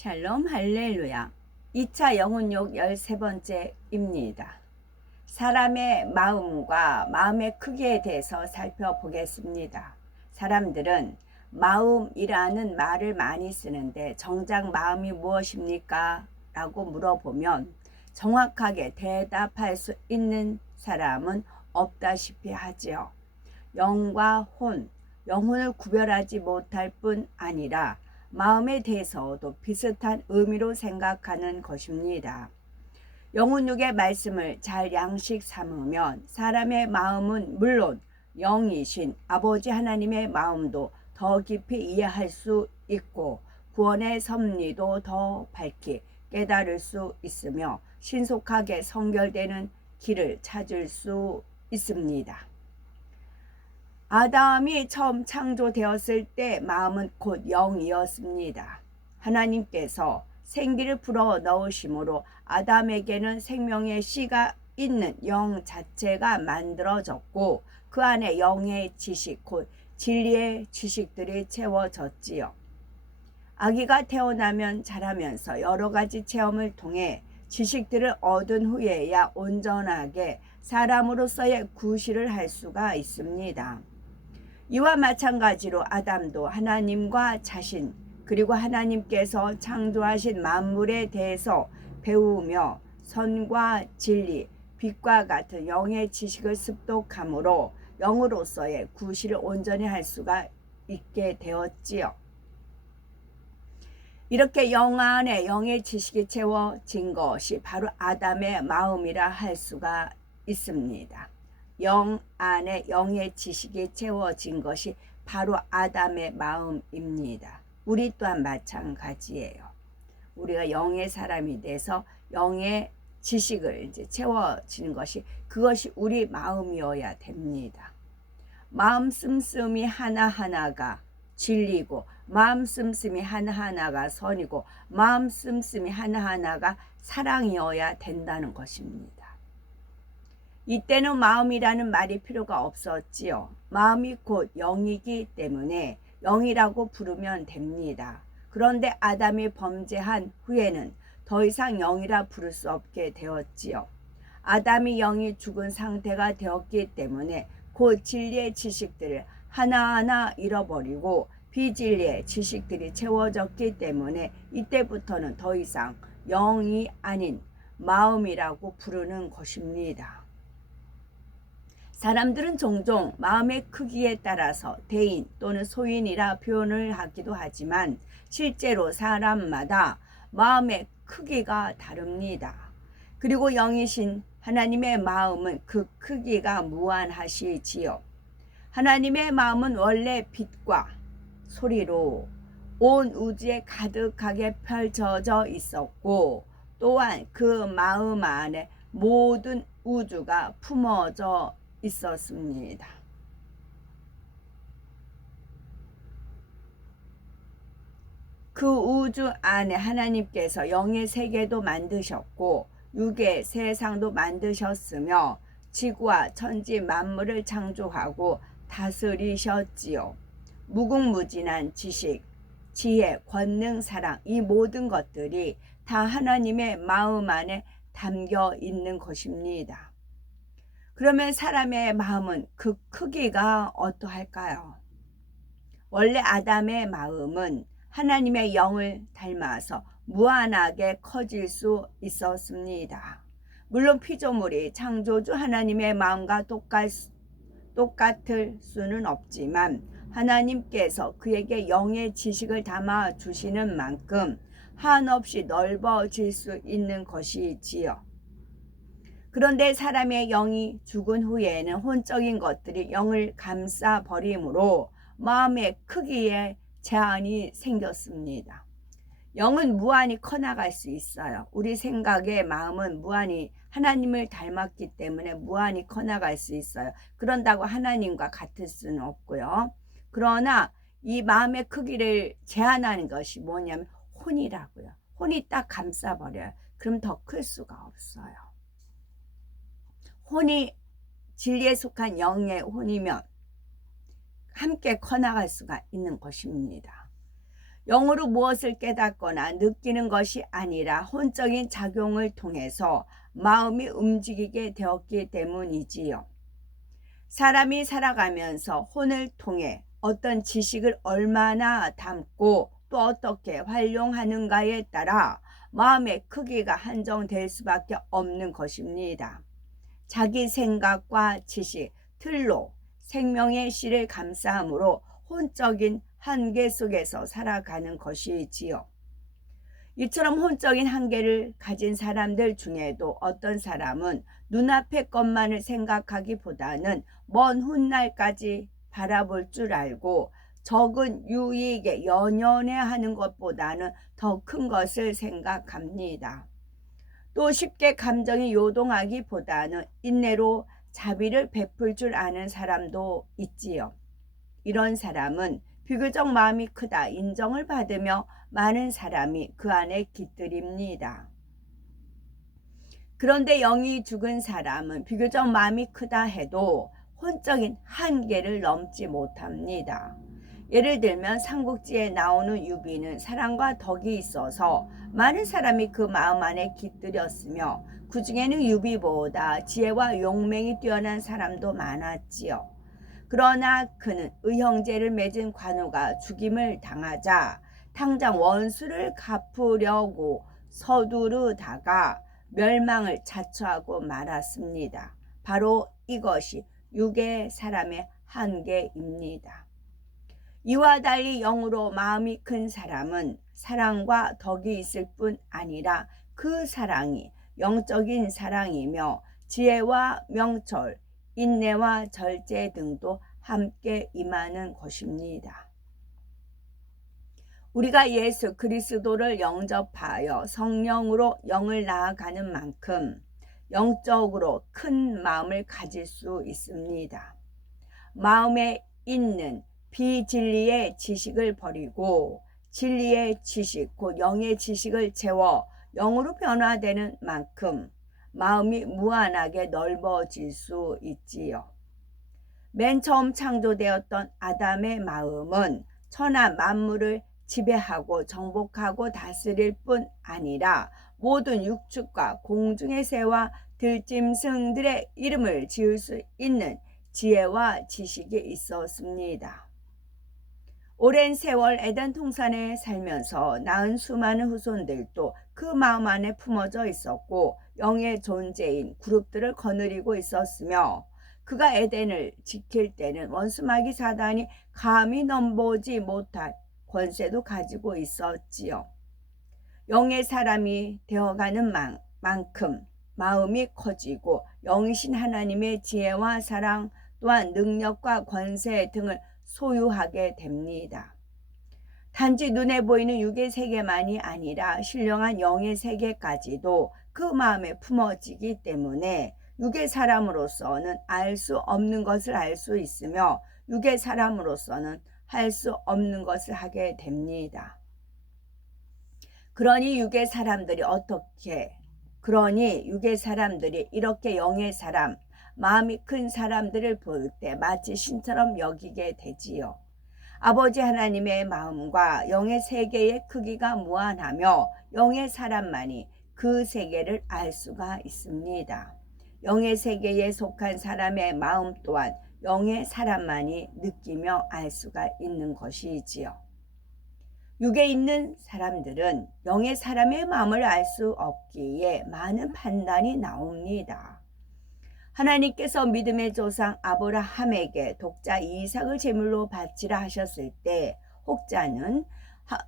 샬롬 할렐루야. 2차 영혼욕 13번째입니다. 사람의 마음과 마음의 크기에 대해서 살펴보겠습니다. 사람들은 마음이라는 말을 많이 쓰는데 정작 마음이 무엇입니까? 라고 물어보면 정확하게 대답할 수 있는 사람은 없다시피 하지요. 영과 혼, 영혼을 구별하지 못할 뿐 아니라 마음에 대해서도 비슷한 의미로 생각하는 것입니다. 영혼육의 말씀을 잘 양식 삼으면 사람의 마음은 물론 영이신 아버지 하나님의 마음도 더 깊이 이해할 수 있고 구원의 섭리도 더 밝히 깨달을 수 있으며 신속하게 성결되는 길을 찾을 수 있습니다. 아담이 처음 창조되었을 때 마음은 곧 영이었습니다. 하나님께서 생기를 불어 넣으심으로 아담에게는 생명의 씨가 있는 영 자체가 만들어졌고 그 안에 영의 지식 곧 진리의 지식들이 채워졌지요. 아기가 태어나면 자라면서 여러 가지 체험을 통해 지식들을 얻은 후에야 온전하게 사람으로서의 구실을 할 수가 있습니다. 이와 마찬가지로 아담도 하나님과 자신 그리고 하나님께서 창조하신 만물에 대해서 배우며 선과 진리, 빛과 같은 영의 지식을 습득함으로 영으로서의 구실을 온전히 할 수가 있게 되었지요. 이렇게 영 안에 영의 지식이 채워진 것이 바로 아담의 마음이라 할 수가 있습니다. 영 안에 영의 지식이 채워진 것이 바로 아담의 마음입니다. 우리 또한 마찬가지예요. 우리가 영의 사람이 돼서 영의 지식을 이제 채워지는 것이 그것이 우리 마음이어야 됩니다. 마음 씀씀이 하나하나가 진리고 마음 씀씀이 하나하나가 선이고 마음 씀씀이 하나하나가 사랑이어야 된다는 것입니다. 이때는 마음이라는 말이 필요가 없었지요. 마음이 곧 영이기 때문에 영이라고 부르면 됩니다. 그런데 아담이 범죄한 후에는 더 이상 영이라 부를 수 없게 되었지요. 아담이 영이 죽은 상태가 되었기 때문에 곧 진리의 지식들을 하나하나 잃어버리고 비진리의 지식들이 채워졌기 때문에 이때부터는 더 이상 영이 아닌 마음이라고 부르는 것입니다. 사람들은 종종 마음의 크기에 따라서 대인 또는 소인이라 표현을 하기도 하지만 실제로 사람마다 마음의 크기가 다릅니다. 그리고 영이신 하나님의 마음은 그 크기가 무한하시지요. 하나님의 마음은 원래 빛과 소리로 온 우주에 가득하게 펼쳐져 있었고 또한 그 마음 안에 모든 우주가 품어져 있었습니다. 그 우주 안에 하나님께서 영의 세계도 만드셨고 육의 세상도 만드셨으며 지구와 천지 만물을 창조하고 다스리셨지요. 무궁무진한 지식, 지혜, 권능, 사랑 이 모든 것들이 다 하나님의 마음 안에 담겨 있는 것입니다. 그러면 사람의 마음은 그 크기가 어떠할까요? 원래 아담의 마음은 하나님의 영을 닮아서 무한하게 커질 수 있었습니다. 물론 피조물이 창조주 하나님의 마음과 똑같을 수는 없지만 하나님께서 그에게 영의 지식을 담아 주시는 만큼 한없이 넓어질 수 있는 것이지요. 그런데 사람의 영이 죽은 후에는 혼적인 것들이 영을 감싸 버림으로 마음의 크기에 제한이 생겼습니다. 영은 무한히 커나갈 수 있어요. 우리 생각에 마음은 무한히 하나님을 닮았기 때문에 무한히 커나갈 수 있어요. 그런다고 하나님과 같을 수는 없고요. 그러나 이 마음의 크기를 제한하는 것이 뭐냐면 혼이라고요. 혼이 딱 감싸버려요. 그럼 더 클 수가 없어요. 혼이 진리에 속한 영의 혼이면 함께 커나갈 수가 있는 것입니다. 영으로 무엇을 깨닫거나 느끼는 것이 아니라 혼적인 작용을 통해서 마음이 움직이게 되었기 때문이지요. 사람이 살아가면서 혼을 통해 어떤 지식을 얼마나 담고 또 어떻게 활용하는가에 따라 마음의 크기가 한정될 수밖에 없는 것입니다. 자기 생각과 지식, 틀로 생명의 씨를 감싸므로 혼적인 한계 속에서 살아가는 것이지요. 이처럼 혼적인 한계를 가진 사람들 중에도 어떤 사람은 눈앞의 것만을 생각하기보다는 먼 훗날까지 바라볼 줄 알고 적은 유익에 연연해 하는 것보다는 더 큰 것을 생각합니다. 또 쉽게 감정이 요동하기보다는 인내로 자비를 베풀 줄 아는 사람도 있지요. 이런 사람은 비교적 마음이 크다 인정을 받으며 많은 사람이 그 안에 깃들입니다. 그런데 영이 죽은 사람은 비교적 마음이 크다 해도 혼적인 한계를 넘지 못합니다. 예를 들면 삼국지에 나오는 유비는 사랑과 덕이 있어서 많은 사람이 그 마음 안에 깃들였으며 그 중에는 유비보다 지혜와 용맹이 뛰어난 사람도 많았지요. 그러나 그는 의형제를 맺은 관우가 죽임을 당하자 당장 원수를 갚으려고 서두르다가 멸망을 자초하고 말았습니다. 바로 이것이 육의 사람의 한계입니다. 이와 달리 영으로 마음이 큰 사람은 사랑과 덕이 있을 뿐 아니라 그 사랑이 영적인 사랑이며 지혜와 명철, 인내와 절제 등도 함께 임하는 것입니다. 우리가 예수 그리스도를 영접하여 성령으로 영을 나아가는 만큼 영적으로 큰 마음을 가질 수 있습니다. 마음에 있는 비진리의 지식을 버리고 진리의 지식, 곧 영의 지식을 채워 영으로 변화되는 만큼 마음이 무한하게 넓어질 수 있지요. 맨 처음 창조되었던 아담의 마음은 천하 만물을 지배하고 정복하고 다스릴 뿐 아니라 모든 육축과 공중의 새와 들짐승들의 이름을 지을 수 있는 지혜와 지식이 있었습니다. 오랜 세월 에덴 동산에 살면서 낳은 수많은 후손들도 그 마음 안에 품어져 있었고 영의 존재인 그룹들을 거느리고 있었으며 그가 에덴을 지킬 때는 원수 마귀 사단이 감히 넘보지 못할 권세도 가지고 있었지요. 영의 사람이 되어가는 만큼 마음이 커지고 영이신 하나님의 지혜와 사랑 또한 능력과 권세 등을 소유하게 됩니다. 단지 눈에 보이는 육의 세계만이 아니라 신령한 영의 세계까지도 그 마음에 품어지기 때문에 육의 사람으로서는 알 수 없는 것을 알 수 있으며 육의 사람으로서는 할 수 없는 것을 하게 됩니다. 그러니 육의 사람들이 이렇게 영의 사람, 마음이 큰 사람들을 볼 때 마치 신처럼 여기게 되지요. 아버지 하나님의 마음과 영의 세계의 크기가 무한하며 영의 사람만이 그 세계를 알 수가 있습니다. 영의 세계에 속한 사람의 마음 또한 영의 사람만이 느끼며 알 수가 있는 것이지요. 육에 있는 사람들은 영의 사람의 마음을 알 수 없기에 많은 판단이 나옵니다. 하나님께서 믿음의 조상 아브라함에게 독자 이삭을 제물로 바치라 하셨을 때 혹자는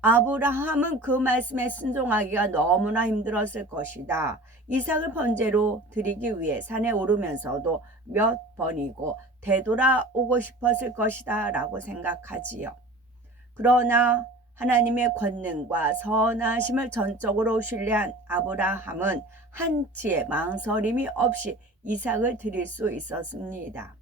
아브라함은 그 말씀에 순종하기가 너무나 힘들었을 것이다. 이삭을 번제로 드리기 위해 산에 오르면서도 몇 번이고 되돌아오고 싶었을 것이다 라고 생각하지요. 그러나 하나님의 권능과 선하심을 전적으로 신뢰한 아브라함은 한치의 망설임이 없이 이삭을 드릴 수 있었습니다.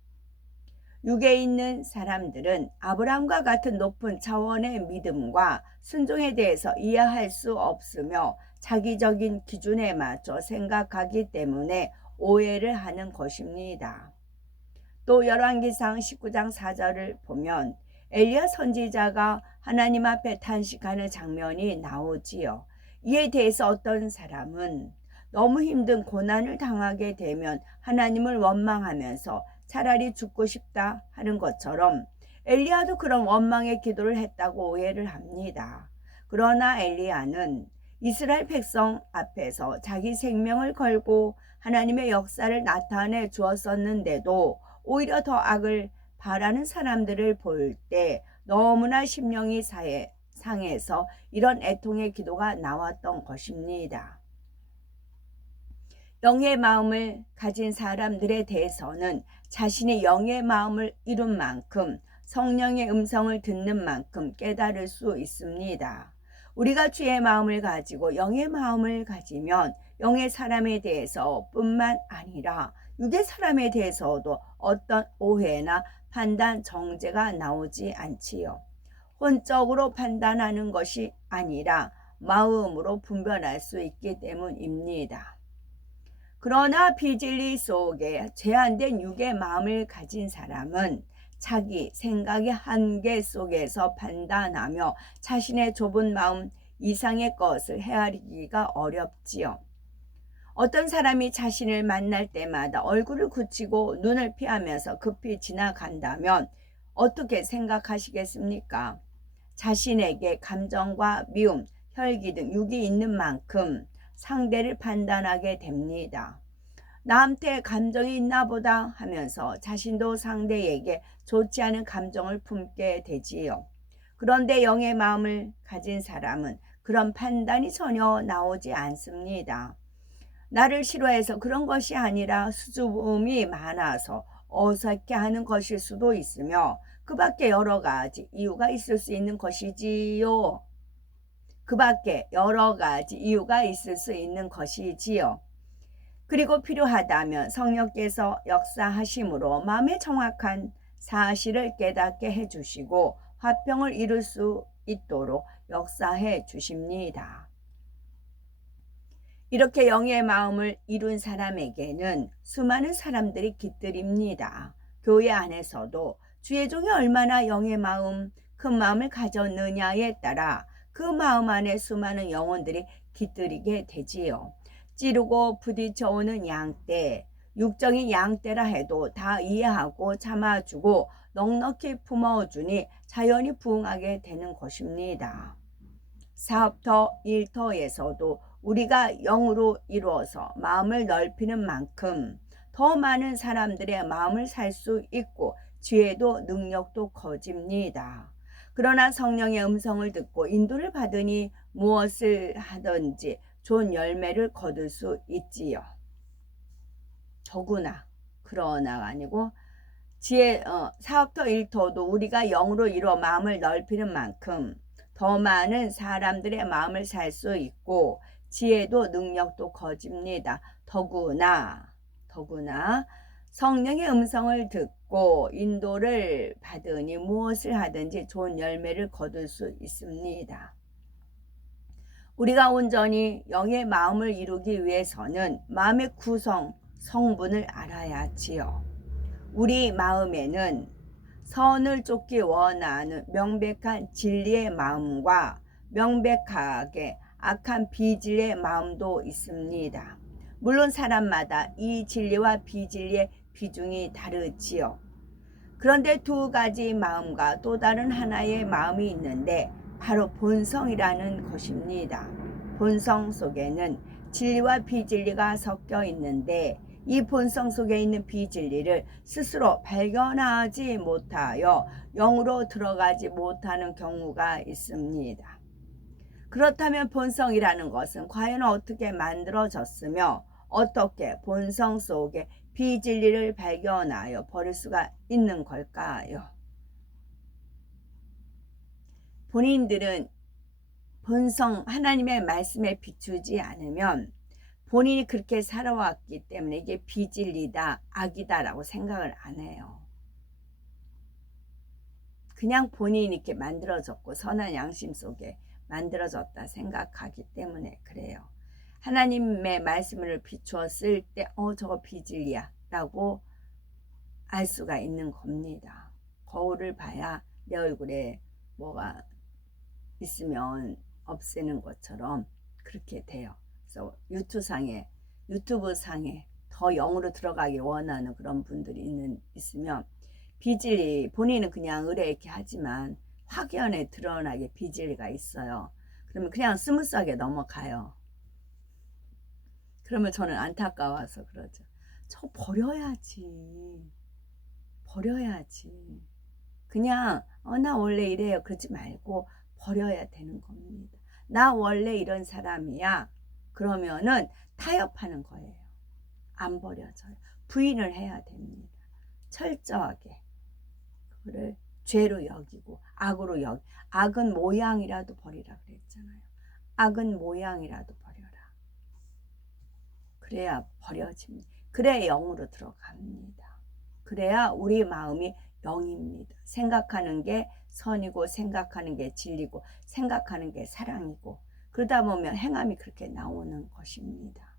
육에 있는 사람들은 아브라함과 같은 높은 차원의 믿음과 순종에 대해서 이해할 수 없으며 자기적인 기준에 맞춰 생각하기 때문에 오해를 하는 것입니다. 또 열왕기상 19장 4절을 보면 엘리야 선지자가 하나님 앞에 탄식하는 장면이 나오지요. 이에 대해서 어떤 사람은 너무 힘든 고난을 당하게 되면 하나님을 원망하면서 차라리 죽고 싶다 하는 것처럼 엘리야도 그런 원망의 기도를 했다고 오해를 합니다. 그러나 엘리야는 이스라엘 백성 앞에서 자기 생명을 걸고 하나님의 역사를 나타내 주었었는데도 오히려 더 악을 바라는 사람들을 볼 때 너무나 심령이 상해서 이런 애통의 기도가 나왔던 것입니다. 영의 마음을 가진 사람들에 대해서는 자신이 영의 마음을 이룬 만큼 성령의 음성을 듣는 만큼 깨달을 수 있습니다. 우리가 주의 마음을 가지고 영의 마음을 가지면 영의 사람에 대해서 뿐만 아니라 육의 사람에 대해서도 어떤 오해나 판단 정죄가 나오지 않지요. 혼적으로 판단하는 것이 아니라 마음으로 분별할 수 있기 때문입니다. 그러나 비진리 속에 제한된 육의 마음을 가진 사람은 자기 생각의 한계 속에서 판단하며 자신의 좁은 마음 이상의 것을 헤아리기가 어렵지요. 어떤 사람이 자신을 만날 때마다 얼굴을 굳히고 눈을 피하면서 급히 지나간다면 어떻게 생각하시겠습니까? 자신에게 감정과 미움, 혈기 등 육이 있는 만큼 상대를 판단하게 됩니다. 나한테 감정이 있나 보다 하면서 자신도 상대에게 좋지 않은 감정을 품게 되지요. 그런데 영의 마음을 가진 사람은 그런 판단이 전혀 나오지 않습니다. 나를 싫어해서 그런 것이 아니라 수줍음이 많아서 어색해 하는 것일 수도 있으며 그 밖에 여러 가지 이유가 있을 수 있는 것이지요. 그리고 필요하다면 성령께서 역사하심으로 마음의 정확한 사실을 깨닫게 해주시고 화평을 이룰 수 있도록 역사해 주십니다. 이렇게 영의 마음을 이룬 사람에게는 수많은 사람들이 깃들입니다. 교회 안에서도 주의 종이 얼마나 영의 마음, 큰 마음을 가졌느냐에 따라 그 마음 안에 수많은 영혼들이 깃들이게 되지요. 찌르고 부딪혀오는 양떼, 육정이 양떼라 해도 다 이해하고 참아주고 넉넉히 품어주니 자연히 부응하게 되는 것입니다. 사업터, 일터에서도 우리가 영으로 이루어서 마음을 넓히는 만큼 더 많은 사람들의 마음을 살 수 있고 지혜도 능력도 커집니다. 그러나 성령의 음성을 듣고 인도를 받으니 무엇을 하든지 좋은 열매를 거둘 수 있지요. 더구나 그러나가 아니고 사업터 일터도 우리가 영으로 이루어 마음을 넓히는 만큼 더 많은 사람들의 마음을 살 수 있고 지혜도 능력도 커집니다. 더구나 성령의 음성을 듣고 인도를 받으니 무엇을 하든지 좋은 열매를 거둘 수 있습니다. 우리가 온전히 영의 마음을 이루기 위해서는 마음의 구성, 성분을 알아야 하지요. 우리 마음에는 선을 쫓기 원하는 명백한 진리의 마음과 명백하게 악한 비진리의 마음도 있습니다. 물론 사람마다 이 진리와 비진리의 비중이 다르지요. 그런데 두 가지 마음과 또 다른 하나의 마음이 있는데 바로 본성이라는 것입니다. 본성 속에는 진리와 비진리가 섞여 있는데 이 본성 속에 있는 비진리를 스스로 발견하지 못하여 영으로 들어가지 못하는 경우가 있습니다. 그렇다면 본성이라는 것은 과연 어떻게 만들어졌으며 어떻게 본성 속에 비진리를 발견하여 버릴 수가 있는 걸까요? 본인들은 본성 하나님의 말씀에 비추지 않으면 본인이 그렇게 살아왔기 때문에 이게 비진리다, 악이다라고 생각을 안 해요. 그냥 본인이 이렇게 만들어졌고 선한 양심 속에 만들어졌다 생각하기 때문에 그래요. 하나님의 말씀을 비추었을 때 저거 비진리야 라고 알 수가 있는 겁니다. 거울을 봐야 내 얼굴에 뭐가 있으면 없애는 것처럼 그렇게 돼요. 그래서 유튜브 상에 더 영으로 들어가기 원하는 그런 분들이 있으면 비질이 본인은 그냥 의뢰있게 하지만 확연히 드러나게 비질리가 있어요. 그러면 그냥 스무스하게 넘어가요. 그러면 저는 안타까워서 그러죠. 저 버려야지. 버려야지. 그냥 나 원래 이래요 그러지 말고 버려야 되는 겁니다. 나 원래 이런 사람이야. 그러면은 타협하는 거예요. 안 버려져요. 부인을 해야 됩니다. 철저하게. 그거를 죄로 여기고 악으로 악은 모양이라도 버리라 그랬잖아요. 악은 모양이라도 버려라. 그래야 버려집니다. 그래야 영으로 들어갑니다. 그래야 우리 마음이 영입니다. 생각하는 게 선이고 생각하는 게 진리고 생각하는 게 사랑이고 그러다 보면 행함이 그렇게 나오는 것입니다.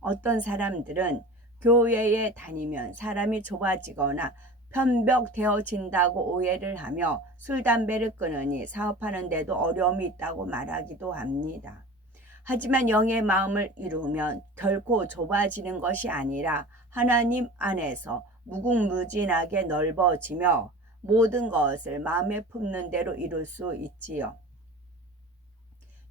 어떤 사람들은 교회에 다니면 사람이 좁아지거나 편벽되어진다고 오해를 하며 술, 담배를 끊으니 사업하는 데도 어려움이 있다고 말하기도 합니다. 하지만 영의 마음을 이루면 결코 좁아지는 것이 아니라 하나님 안에서 무궁무진하게 넓어지며 모든 것을 마음에 품는 대로 이룰 수 있지요.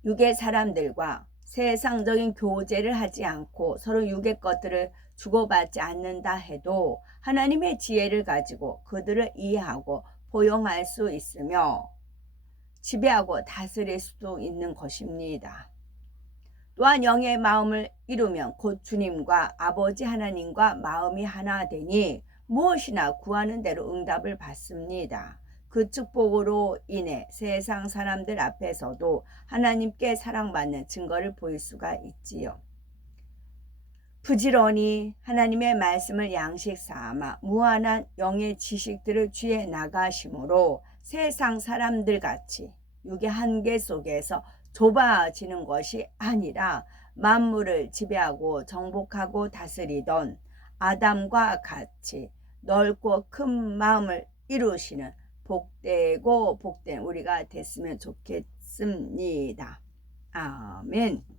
육의 사람들과 세상적인 교제를 하지 않고 서로 육의 것들을 주고받지 않는다 해도 하나님의 지혜를 가지고 그들을 이해하고 포용할 수 있으며 지배하고 다스릴 수도 있는 것입니다. 또한 영의 마음을 이루면 곧 주님과 아버지 하나님과 마음이 하나 되니 무엇이나 구하는 대로 응답을 받습니다. 그 축복으로 인해 세상 사람들 앞에서도 하나님께 사랑받는 증거를 보일 수가 있지요. 부지런히 하나님의 말씀을 양식 삼아 무한한 영의 지식들을 쥐어 나가심으로 세상 사람들 같이 육의 한계 속에서 좁아지는 것이 아니라 만물을 지배하고 정복하고 다스리던 아담과 같이 넓고 큰 마음을 이루시는 복되고 복된 우리가 됐으면 좋겠습니다. 아멘.